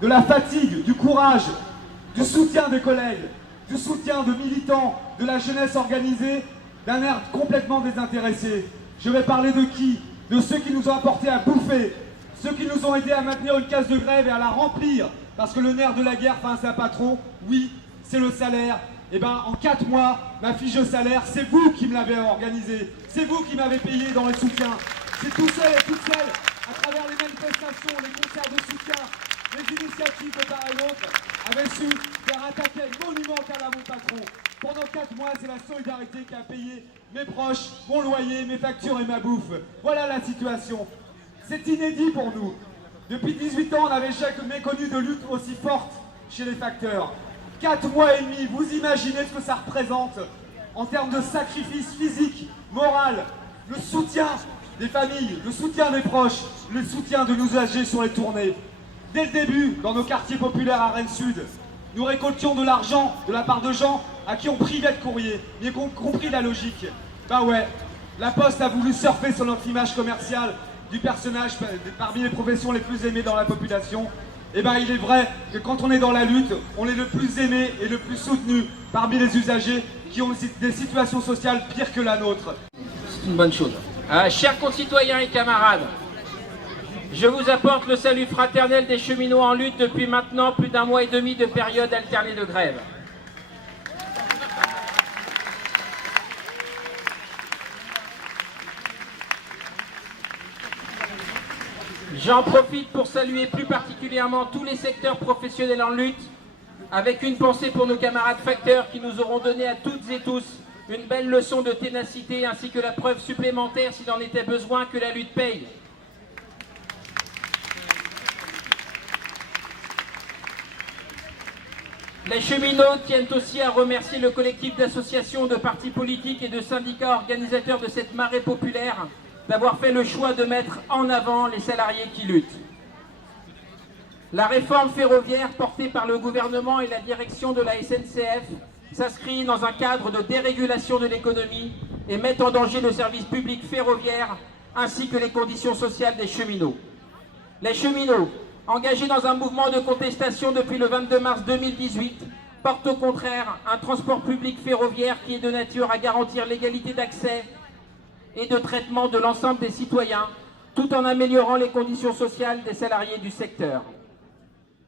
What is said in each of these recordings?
de la fatigue, du courage, du soutien des collègues, du soutien de militants, de la jeunesse organisée, d'un air complètement désintéressé. Je vais parler de qui? De ceux qui nous ont apporté à bouffer, ceux qui nous ont aidés à maintenir une case de grève et à la remplir, parce que le nerf de la guerre, enfin c'est un patron, oui, c'est le salaire. Et bien en 4 mois, ma fiche de salaire, c'est vous qui me l'avez organisée, c'est vous qui m'avez payé dans les soutiens. C'est tous ceux et toutes celles, à travers les manifestations, les concerts de soutien, les initiatives de part et d'autre, avaient su faire attaquer monumental à mon patron. Pendant 4 mois, c'est la solidarité qui a payé mes proches, mon loyer, mes factures et ma bouffe. Voilà la situation. C'est inédit pour nous. Depuis 18 ans, on n'avait jamais connu de lutte aussi forte chez les facteurs. 4 mois et demi, vous imaginez ce que ça représente en termes de sacrifice physique, moral, le soutien des familles, le soutien des proches, le soutien de nos usagers sur les tournées. Dès le début, dans nos quartiers populaires à Rennes Sud, nous récoltions de l'argent de la part de gens à qui on privait de courrier, mais qui ont compris la logique. Bah ouais, la Poste a voulu surfer sur notre image commerciale du personnage parmi les professions les plus aimées dans la population. Et ben il est vrai que quand on est dans la lutte, on est le plus aimé et le plus soutenu parmi les usagers qui ont des situations sociales pires que la nôtre. C'est une bonne chose. Chers concitoyens et camarades, je vous apporte le salut fraternel des cheminots en lutte depuis maintenant plus d'1 mois et demi de période alternée de grève. J'en profite pour saluer plus particulièrement tous les secteurs professionnels en lutte, avec une pensée pour nos camarades facteurs qui nous auront donné à toutes et tous une belle leçon de ténacité ainsi que la preuve supplémentaire s'il en était besoin que la lutte paye. Les cheminots tiennent aussi à remercier le collectif d'associations, de partis politiques et de syndicats organisateurs de cette marée populaire d'avoir fait le choix de mettre en avant les salariés qui luttent. La réforme ferroviaire portée par le gouvernement et la direction de la SNCF s'inscrit dans un cadre de dérégulation de l'économie et met en danger le service public ferroviaire ainsi que les conditions sociales des cheminots. Les cheminots, engagés dans un mouvement de contestation depuis le 22 mars 2018, portent au contraire un transport public ferroviaire qui est de nature à garantir l'égalité d'accès et de traitement de l'ensemble des citoyens, tout en améliorant les conditions sociales des salariés du secteur.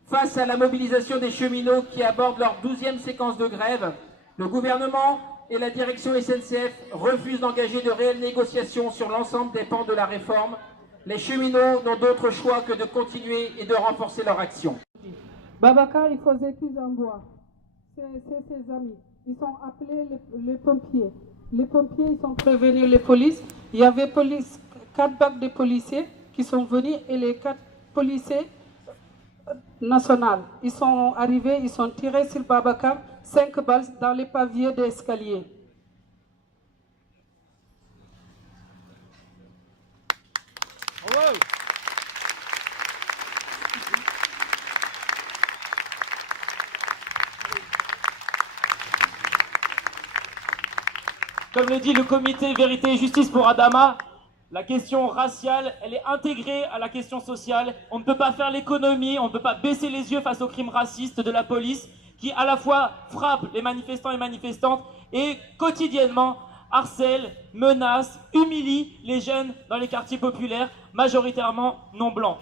Face à la mobilisation des cheminots qui abordent leur 12e séquence de grève, le gouvernement et la direction SNCF refusent d'engager de réelles négociations sur l'ensemble des pans de la réforme. Les cheminots n'ont d'autre choix que de continuer et de renforcer leur action. Babacar, il faisait qu'ils envoient. C'est ses amis. Ils sont appelés les pompiers. Les pompiers, ils sont prévenus les polices. Il y avait 4 bacs de policiers qui sont venus et les 4 policiers nationaux. Ils sont arrivés, ils sont tirés sur Babacar 5 balles dans les pavillons d'escalier. Comme le dit le comité Vérité et Justice pour Adama, la question raciale, elle est intégrée à la question sociale. On ne peut pas faire l'économie, on ne peut pas baisser les yeux face aux crimes racistes de la police qui à la fois frappent les manifestants et manifestantes et quotidiennement harcèlent, menacent, humilient les jeunes dans les quartiers populaires, majoritairement non blancs.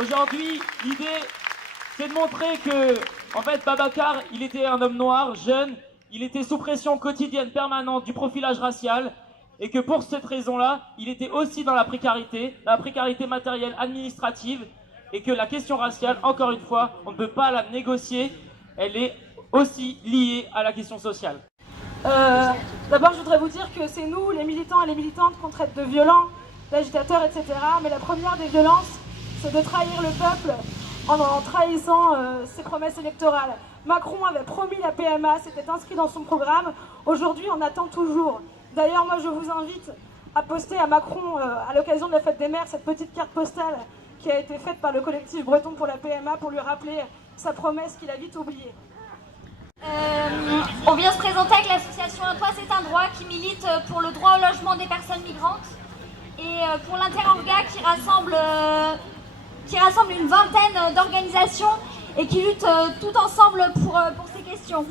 Aujourd'hui, l'idée, c'est de montrer que, en fait, Babacar, il était un homme noir, jeune, il était sous pression quotidienne permanente du profilage racial, et que pour cette raison-là, il était aussi dans la précarité matérielle administrative, et que la question raciale, encore une fois, on ne peut pas la négocier, elle est aussi liée à la question sociale. D'abord, je voudrais vous dire que c'est nous, les militants et les militantes, qu'on traite de violents, d'agitateurs, etc. Mais la première des violences, c'est de trahir le peuple en trahissant ses promesses électorales. Macron avait promis la PMA, c'était inscrit dans son programme. Aujourd'hui, on attend toujours. D'ailleurs, moi, je vous invite à poster à Macron, à l'occasion de la fête des mères, cette petite carte postale qui a été faite par le collectif breton pour la PMA pour lui rappeler sa promesse qu'il a vite oubliée. On vient se présenter avec l'association Un Toit, c'est un droit qui milite pour le droit au logement des personnes migrantes. et pour l'Interorga qui rassemble une vingtaine d'organisations et qui luttent tout ensemble pour ces questions.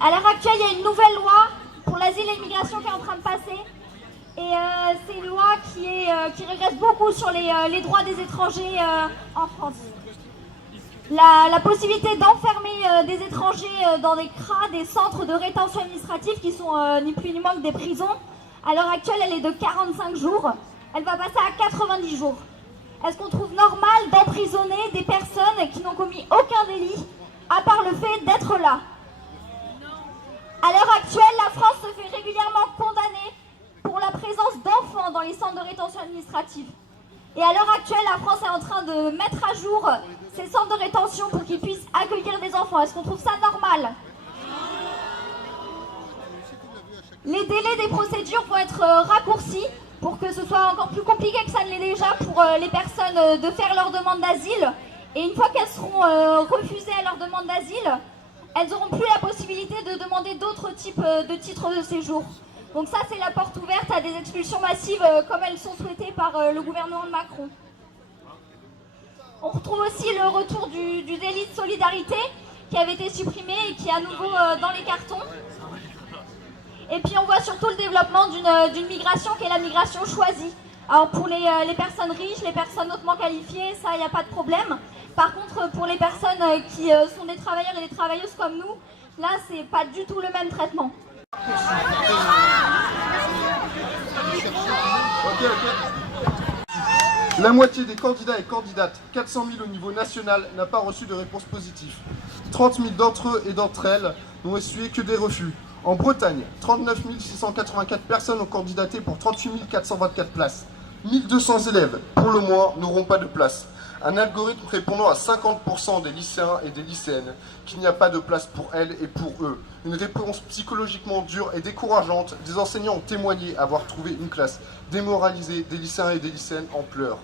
À l'heure actuelle, il y a une nouvelle loi pour l'asile et l'immigration qui est en train de passer. Et c'est une loi qui régresse beaucoup sur les droits des étrangers en France. La possibilité d'enfermer des étrangers dans des CRA, des centres de rétention administrative qui sont ni plus ni moins que des prisons, à l'heure actuelle elle est de 45 jours, elle va passer à 90 jours. Est-ce qu'on trouve normal d'emprisonner des personnes qui n'ont commis aucun délit à part le fait d'être là? À l'heure actuelle, la France se fait régulièrement condamner pour la présence d'enfants dans les centres de rétention administrative. Et à l'heure actuelle, la France est en train de mettre à jour ces centres de rétention pour qu'ils puissent accueillir des enfants. Est-ce qu'on trouve ça normal? Les délais des procédures vont être raccourcis pour que ce soit encore plus compliqué que ça ne l'est déjà pour les personnes de faire leur demande d'asile. Et une fois qu'elles seront refusées à leur demande d'asile, elles n'auront plus la possibilité de demander d'autres types de titres de séjour. Donc ça, c'est la porte ouverte à des expulsions massives comme elles sont souhaitées par le gouvernement de Macron. On retrouve aussi le retour du délit de solidarité qui avait été supprimé et qui est à nouveau dans les cartons. Et puis on voit surtout le développement d'une migration qui est la migration choisie. Alors pour les personnes riches, les personnes hautement qualifiées, ça, il n'y a pas de problème. Par contre, pour les personnes qui sont des travailleurs et des travailleuses comme nous, là, c'est pas du tout le même traitement. La moitié des candidats et candidates, 400 000 au niveau national, n'a pas reçu de réponse positive. 30 000 d'entre eux et d'entre elles n'ont essuyé que des refus. En Bretagne, 39 684 personnes ont candidaté pour 38 424 places. 1200 élèves, pour le moins, n'auront pas de place. Un algorithme répondant à 50% des lycéens et des lycéennes qu'il n'y a pas de place pour elles et pour eux. Une réponse psychologiquement dure et décourageante. Des enseignants ont témoigné avoir trouvé une classe démoralisée, des lycéens et des lycéennes en pleurs.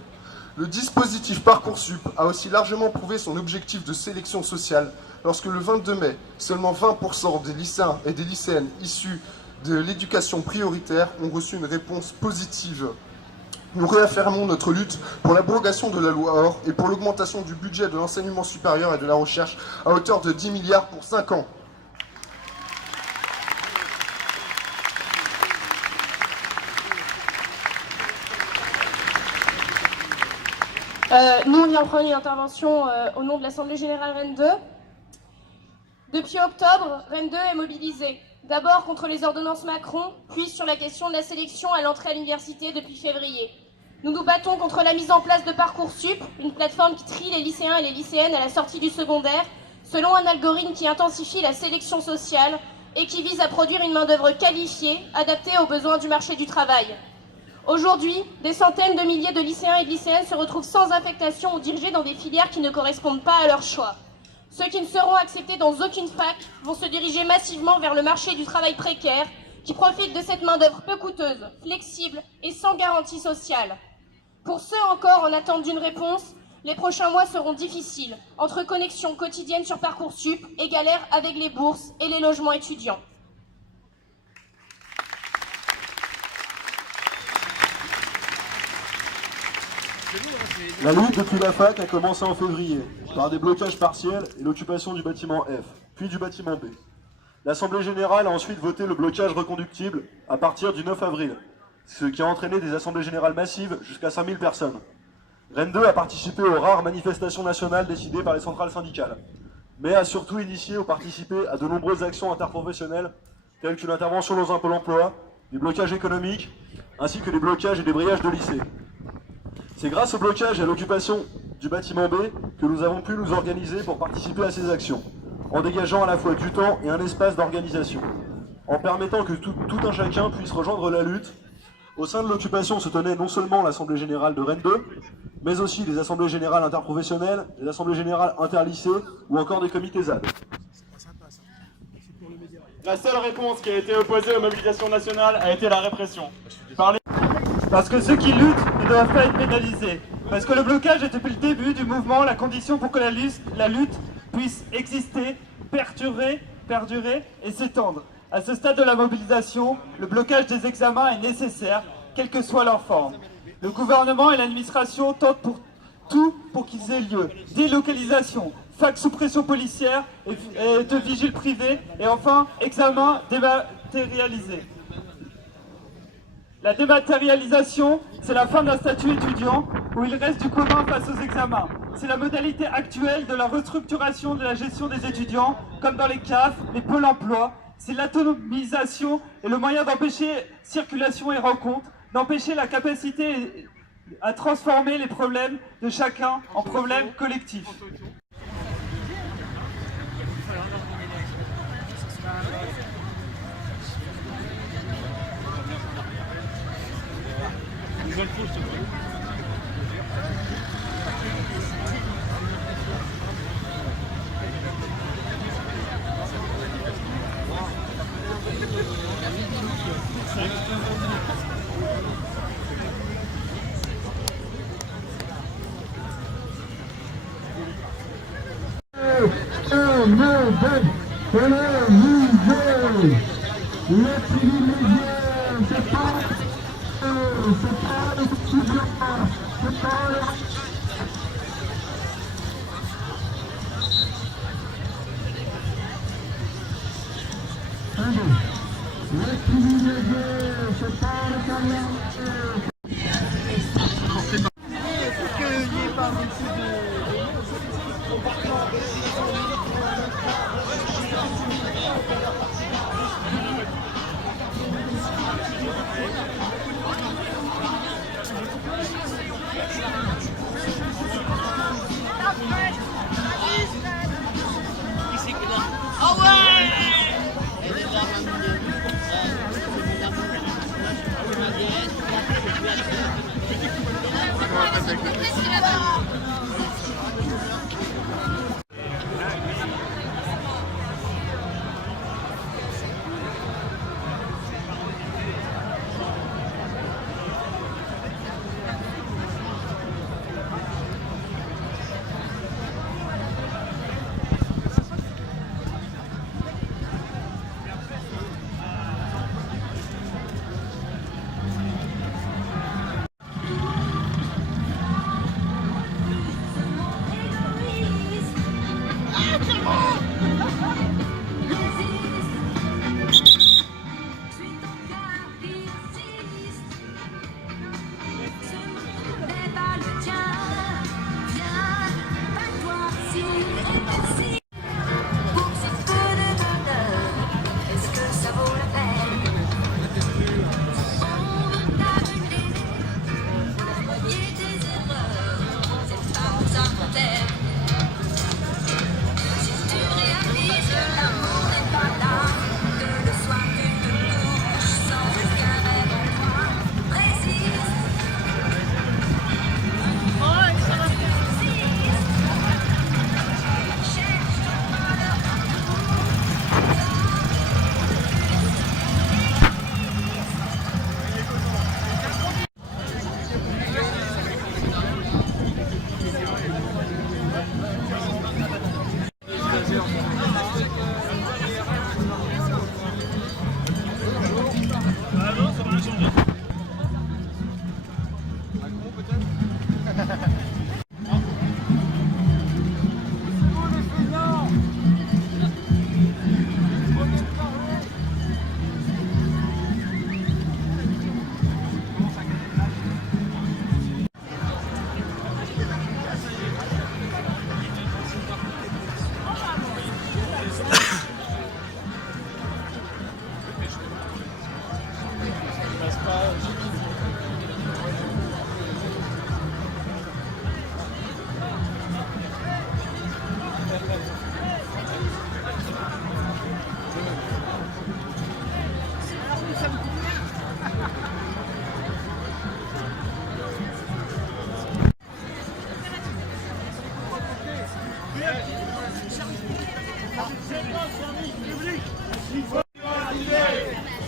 Le dispositif Parcoursup a aussi largement prouvé son objectif de sélection sociale lorsque le 22 mai, seulement 20% des lycéens et des lycéennes issus de l'éducation prioritaire ont reçu une réponse positive. Nous réaffirmons notre lutte pour l'abrogation de la loi OR et pour l'augmentation du budget de l'enseignement supérieur et de la recherche à hauteur de 10 milliards pour 5 ans. Nous, on vient prendre une intervention au nom de l'Assemblée Générale Rennes 2. Depuis octobre, Rennes 2 est mobilisée. D'abord contre les ordonnances Macron, puis sur la question de la sélection à l'entrée à l'université depuis février. Nous nous battons contre la mise en place de Parcoursup, une plateforme qui trie les lycéens et les lycéennes à la sortie du secondaire, selon un algorithme qui intensifie la sélection sociale et qui vise à produire une main-d'œuvre qualifiée, adaptée aux besoins du marché du travail. Aujourd'hui, des centaines de milliers de lycéens et de lycéennes se retrouvent sans affectation ou dirigés dans des filières qui ne correspondent pas à leur choix. Ceux qui ne seront acceptés dans aucune fac vont se diriger massivement vers le marché du travail précaire, qui profite de cette main-d'œuvre peu coûteuse, flexible et sans garantie sociale. Pour ceux encore en attente d'une réponse, les prochains mois seront difficiles, entre connexions quotidiennes sur Parcoursup et galères avec les bourses et les logements étudiants. La lutte depuis la fac a commencé en février, par des blocages partiels et l'occupation du bâtiment F, puis du bâtiment B. L'Assemblée Générale a ensuite voté le blocage reconductible à partir du 9 avril, ce qui a entraîné des assemblées générales massives jusqu'à 5000 personnes. Rennes 2 a participé aux rares manifestations nationales décidées par les centrales syndicales, mais a surtout initié ou participé à de nombreuses actions interprofessionnelles, telles que l'intervention dans un pôle emploi, des blocages économiques, ainsi que des blocages et débrayages de lycées. C'est grâce au blocage et à l'occupation du bâtiment B que nous avons pu nous organiser pour participer à ces actions, en dégageant à la fois du temps et un espace d'organisation, en permettant que tout un chacun puisse rejoindre la lutte. Au sein de l'occupation se tenait non seulement l'Assemblée Générale de Rennes 2, mais aussi les Assemblées Générales interprofessionnelles, les Assemblées Générales interlycées ou encore des comités ZAD. La seule réponse qui a été opposée aux mobilisations nationales a été la répression. Parce que ceux qui luttent ne doivent pas être pénalisés. Parce que le blocage est depuis le début du mouvement la condition pour que la lutte puisse exister, perdurer et s'étendre. À ce stade de la mobilisation, le blocage des examens est nécessaire quelle que soit leur forme. Le gouvernement et l'administration tentent pour tout pour qu'ils aient lieu. Délocalisation, fac sous pression policière et de vigiles privés, et enfin examen dématérialisé. La dématérialisation, c'est la fin d'un statut étudiant où il reste du commun face aux examens. C'est la modalité actuelle de la restructuration de la gestion des étudiants, comme dans les CAF, les pôles emploi. C'est l'autonomisation et le moyen d'empêcher circulation et rencontres, d'empêcher la capacité à transformer les problèmes de chacun en problèmes collectifs.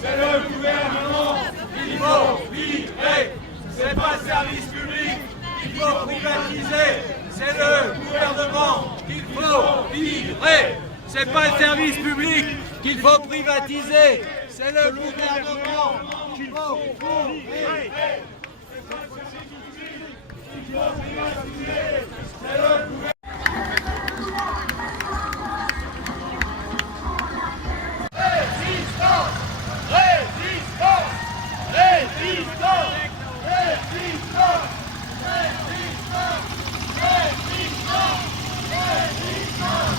C'est le gouvernement qu'il faut virer. C'est pas le service public qu'il faut privatiser. C'est le gouvernement qu'il faut virer. C'est pas le service public qu'il faut privatiser. C'est le gouvernement qu'il faut virer. C'est pas qu'il faut privatiser. C'est le gouvernement. Résistance! Résistance! Résistance! Résistance! Résistance! Résistance! Résistance!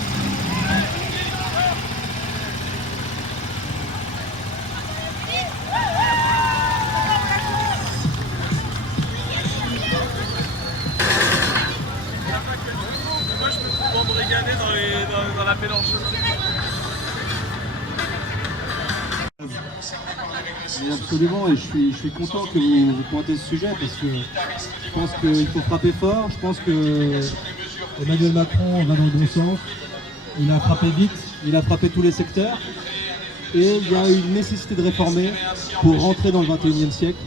Moi je me trouve embrigadé dans la pélanche. Mais absolument, et je suis content que vous pointez ce sujet parce que je pense qu'il faut frapper fort. Je pense que Emmanuel Macron va dans le bon sens. Il a frappé vite, il a frappé tous les secteurs. Et il y a une nécessité de réformer pour rentrer dans le 21e siècle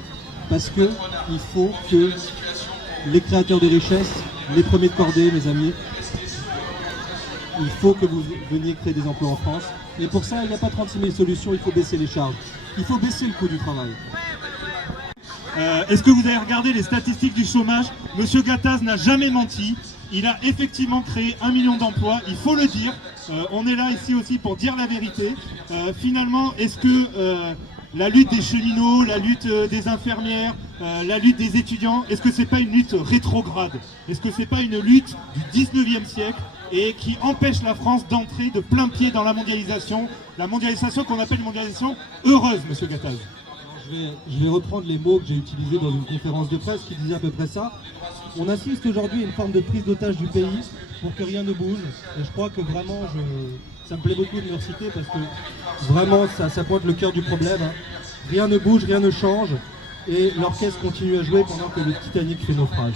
parce qu'il faut que les créateurs de richesses, les premiers de cordée, mes amis, il faut que vous veniez créer des emplois en France. Et pour ça, il n'y a pas 36 000 solutions, il faut baisser les charges. Il faut baisser le coût du travail. Est-ce que vous avez regardé les statistiques du chômage? Monsieur Gattaz n'a jamais menti. Il a effectivement créé 1 million d'emplois, il faut le dire. On est là ici aussi pour dire la vérité. Finalement, est-ce que la lutte des cheminots, la lutte des infirmières, la lutte des étudiants, est-ce que c'est pas une lutte rétrograde? Est-ce que c'est pas une lutte du 19e siècle et qui empêche la France d'entrer de plein pied dans la mondialisation qu'on appelle une mondialisation heureuse, monsieur Gattaz? Je vais reprendre les mots que j'ai utilisés dans une conférence de presse qui disait à peu près ça. On assiste aujourd'hui à une forme de prise d'otage du pays pour que rien ne bouge. Et je crois que vraiment, ça me plaît beaucoup de me citer parce que vraiment, ça pointe le cœur du problème. Hein. Rien ne bouge, rien ne change. Et l'orchestre continue à jouer pendant que le Titanic fait naufrage.